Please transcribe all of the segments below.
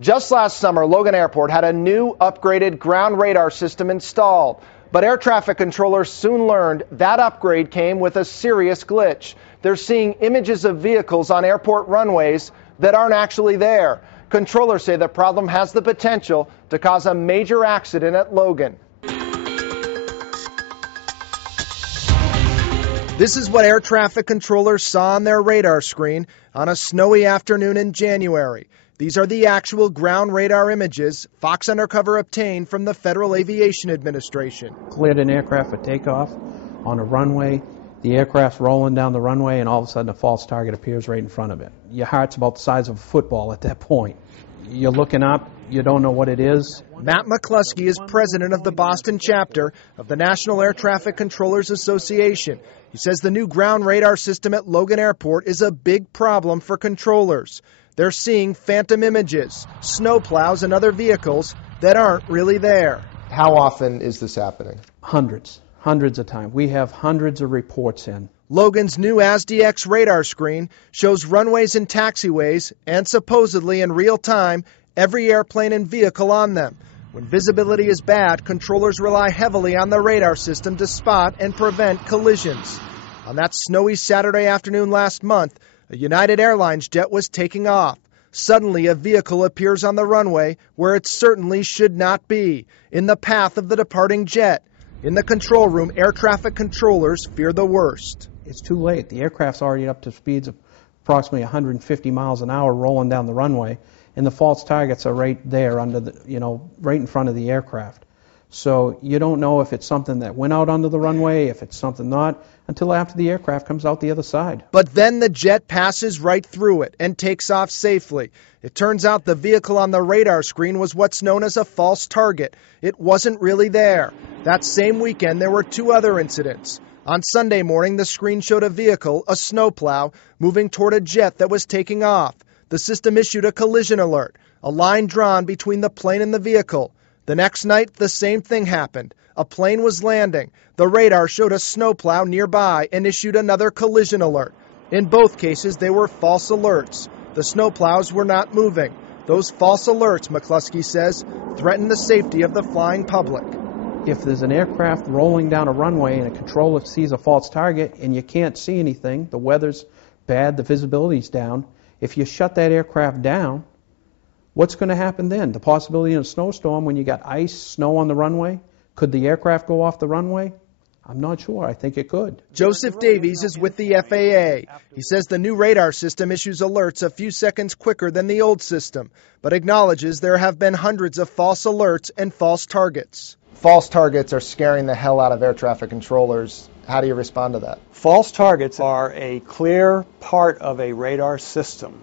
Just last summer, Logan Airport had a new upgraded ground radar system installed. But air traffic controllers soon learned that upgrade came with a serious glitch. They're seeing images of vehicles on airport runways that aren't actually there. Controllers say the problem has the potential to cause a major accident at Logan. This is what air traffic controllers saw on their radar screen on a snowy afternoon in January. These are the actual ground radar images Fox Undercover obtained from the Federal Aviation Administration. Cleared an aircraft for takeoff on a runway. The aircraft's rolling down the runway, and all of a sudden a false target appears right in front of it. Your heart's about the size of a football at that point. You're looking up, you don't know what it is. Matt McCluskey is president of the Boston chapter of the National Air Traffic Controllers Association. He says the new ground radar system at Logan Airport is a big problem for controllers. They're seeing phantom images, snow plows, and other vehicles that aren't really there. How often is this happening? Hundreds of times. We have hundreds of reports in. Logan's new ASDE-X radar screen shows runways and taxiways and supposedly in real time every airplane and vehicle on them. When visibility is bad, controllers rely heavily on the radar system to spot and prevent collisions. On that snowy Saturday afternoon last month, a United Airlines jet was taking off. Suddenly, a vehicle appears on the runway where it certainly should not be, in the path of the departing jet. In the control room, air traffic controllers fear the worst. It's too late. The aircraft's already up to speeds of approximately 150 miles an hour rolling down the runway, and the false targets are right there under the, right in front of the aircraft. So you don't know if it's something that went out onto the runway, if it's something not, until after the aircraft comes out the other side. But then the jet passes right through it and takes off safely. It turns out the vehicle on the radar screen was what's known as a false target. It wasn't really there. That same weekend, there were two other incidents. On Sunday morning, the screen showed a vehicle, a snowplow, moving toward a jet that was taking off. The system issued a collision alert, a line drawn between the plane and the vehicle. The next night, the same thing happened. A plane was landing. The radar showed a snowplow nearby and issued another collision alert. In both cases, they were false alerts. The snowplows were not moving. Those false alerts, McCluskey says, threaten the safety of the flying public. If there's an aircraft rolling down a runway and a controller sees a false target and you can't see anything, the weather's bad, the visibility's down, if you shut that aircraft down, what's going to happen then? The possibility of a snowstorm when you got ice, snow on the runway? Could the aircraft go off the runway? I'm not sure. I think it could. Joseph Davies is with the FAA. He says the new radar system issues alerts a few seconds quicker than the old system, but acknowledges there have been hundreds of false alerts and false targets. False targets are scaring the hell out of air traffic controllers. How do you respond to that? False targets are a clear part of a radar system.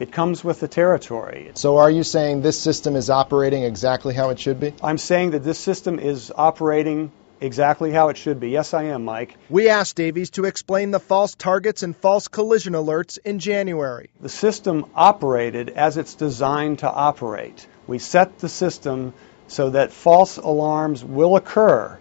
It comes with the territory. So are you saying this system is operating exactly how it should be? I'm saying that this system is operating exactly how it should be. Yes, I am, Mike. We asked Davies to explain the false targets and false collision alerts in January. The system operated as it's designed to operate. We set the system so that false alarms will occur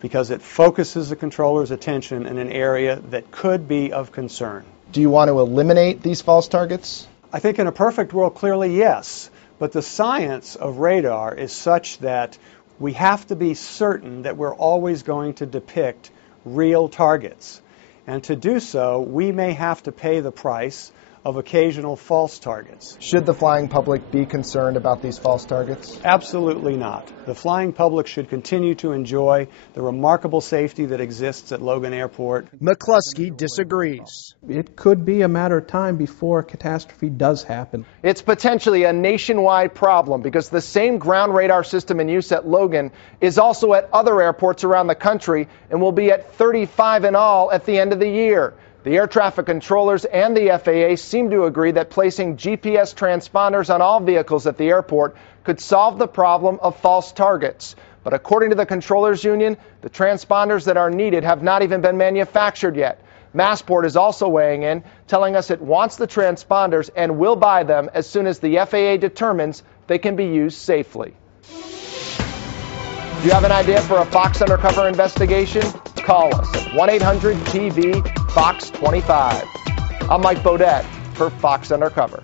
because it focuses the controller's attention in an area that could be of concern. Do you want to eliminate these false targets? I think in a perfect world, clearly yes. But the science of radar is such that we have to be certain that we're always going to depict real targets. And to do so, we may have to pay the price of occasional false targets. Should the flying public be concerned about these false targets? Absolutely not. The flying public should continue to enjoy the remarkable safety that exists at Logan Airport. McCluskey disagrees. It could be a matter of time before a catastrophe does happen. It's potentially a nationwide problem because the same ground radar system in use at Logan is also at other airports around the country and will be at 35 in all at the end of the year. The air traffic controllers and the FAA seem to agree that placing GPS transponders on all vehicles at the airport could solve the problem of false targets. But according to the Controllers Union, the transponders that are needed have not even been manufactured yet. Massport is also weighing in, telling us it wants the transponders and will buy them as soon as the FAA determines they can be used safely. Do you have an idea for a Fox Undercover investigation? Call us at 1-800-TV-FOX-25. I'm Mike Bodette for Fox Undercover.